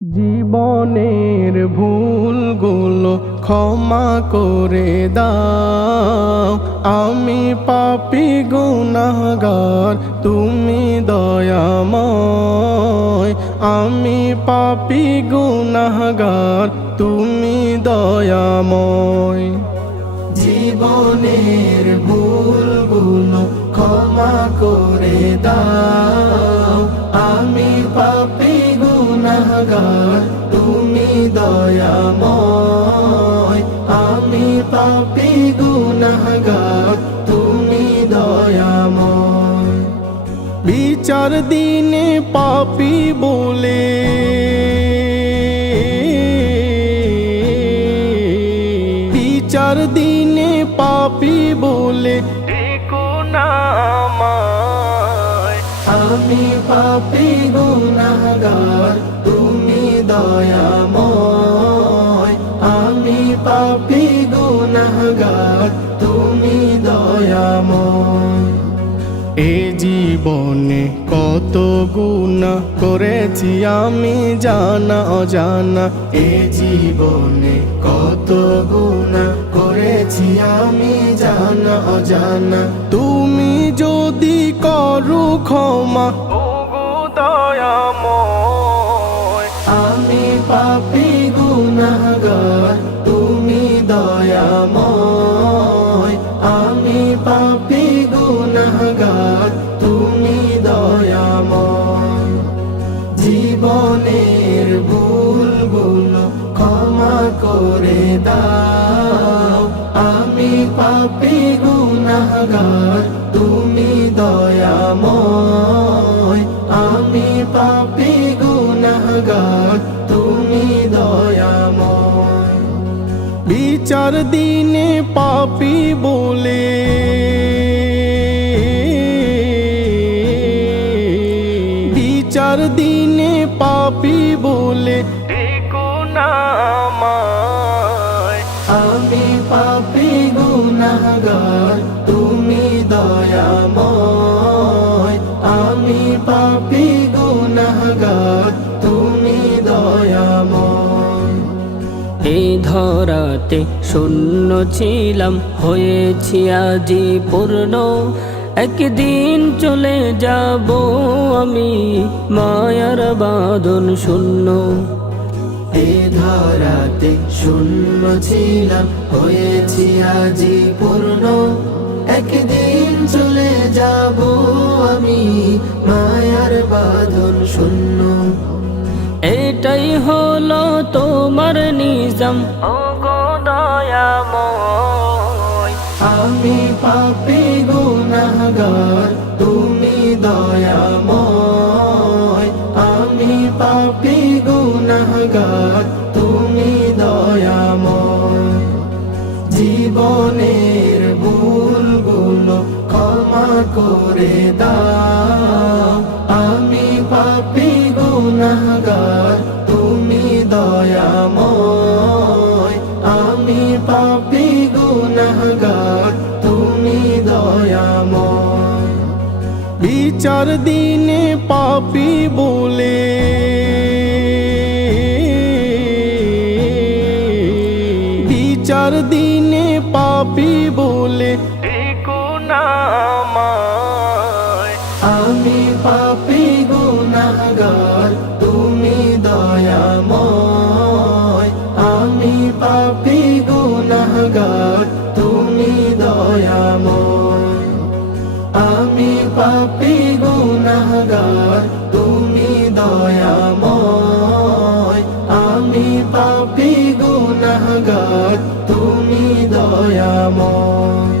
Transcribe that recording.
জীবনের ভুলগুলো ক্ষমা করে দাও, আমি পাপী গুনাহগার তুমি দয়াময়। আমি পাপী গুনাহগার তুমি দয়াময়। জীবনের ভুলগুলো ক্ষমা করে দাও, আমি পাপী গুনাহগার তুমি দয়াময়। আমি পাপী গুনাহগার তুমি দয়াময়। বিচার দিনে পাপী বলে বিচার দিনে পাপী বলে ডেকো না আমায়। আমি পাপী গুনাহগার তুমি দয়াময়। আমি পাপী গুনাহগার তুমি দয়াময়। এ জীবনে কত গুনাহ করেছি আমি জানা অজানা। এ জীবনে কত গুনাহ করেছি আমি জানা অজানা। তুমি যদি করো ক্ষমা ওগো দয়াময়। আমি পাপী গুনাহগার তুমি দয়াময়। আমি পাপী গুনাহগার তুমি দয়াময়। জীবনের ভুলগুলো ক্ষমা করে দাও, আমি পাপী গুনাহগার তুমি দয়াময়। আমি পাপী গুনাহগার তুমি দয়াময়। বিচার দিনে পাপী বলে বিচার দিনে পাপী বলে ডেকো না আমায়। আমি পাপী গুনাহগার তুমি দয়াময়। আমি পাপী গুনাহগার তুমি দয়াময়। এই ধরাতে শূন্য ছিলাম, হয়েছি আজি পূর্ণ। একদিন চলে যাব আমি মায়ার বাঁধন শূন্য। এ ধরাতে শূন্য ছিলাম, হয়েছি আজি পূর্ণ। একদিন চলে যাব আমি মায়ার বাঁধন শূন্য। এটাই হলো তোমার নিজাম ওগো দয়াময়। আমি পাপী গুনাহগার তুমি দয়াময়। আমি পাপী গুনাহগার তুমি দয়াময়। জীবনের ভুলগুলো ক্ষমা করে দাও, আমি পাপী গুনাহগার তুমি দয়াময়। আমি পাপী গুনাহগার তুমি দয়াময়। বিচার দিনে পাপী বলে বিচার দিনে পাপী বলে ডেকো না আমায়। আমি পাপী গুনাহগার তুমি দয়াময়। আমি পাপী গুনাহগার তুমি দয়াময়। আমি পাপী গুনাহগার তুমি দয়াময়। আমি পাপী গুনাহগার তুমি দয়াময়।